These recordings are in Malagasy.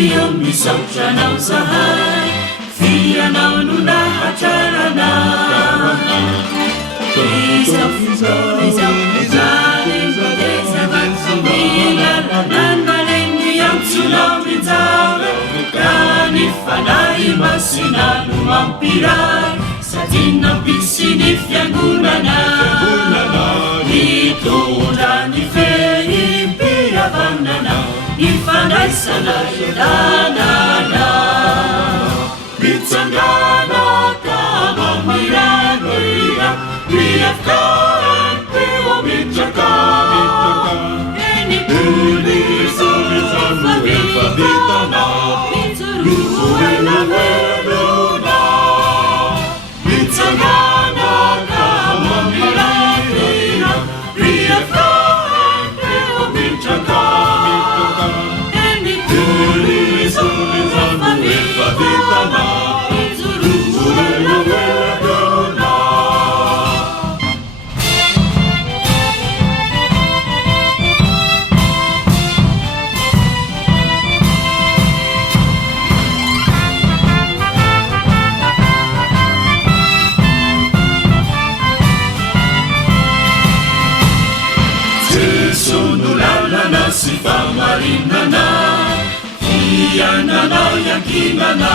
io misaotranao zahay fianao no nahatrarana milalanalendiamtsinao mijara kany fanay masinano mampiray sadina pisiny fiangonana nitondrany fehimpiavanana ifandraisana ilanana mitsanganaka mamiranira miafkaan peo mitraka enipulizofavitana mitsuruela velona mitsanganaka mamiranira miafkaan peo mitraka enipulizofavitana mitsuruela velona sonolalana sy famarinana fianana yankinana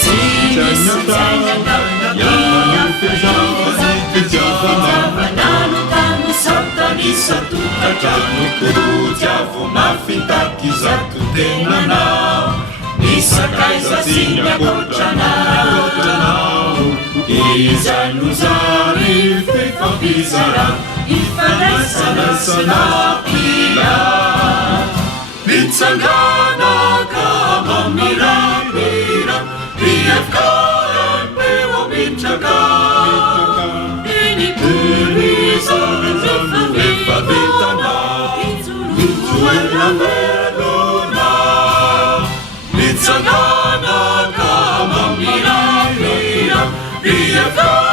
tsy misfezavanano tano satany satokatranoku tiavo mafitaky zato tenanao nisakaizasinyakoatranao izanozary fefampizara ifandraisanasanaila mitsanganaka mamiramira miafkaan peo mitraka enipulizofavitana mitsuruela velona mitsanganaka mamiramira miafkaan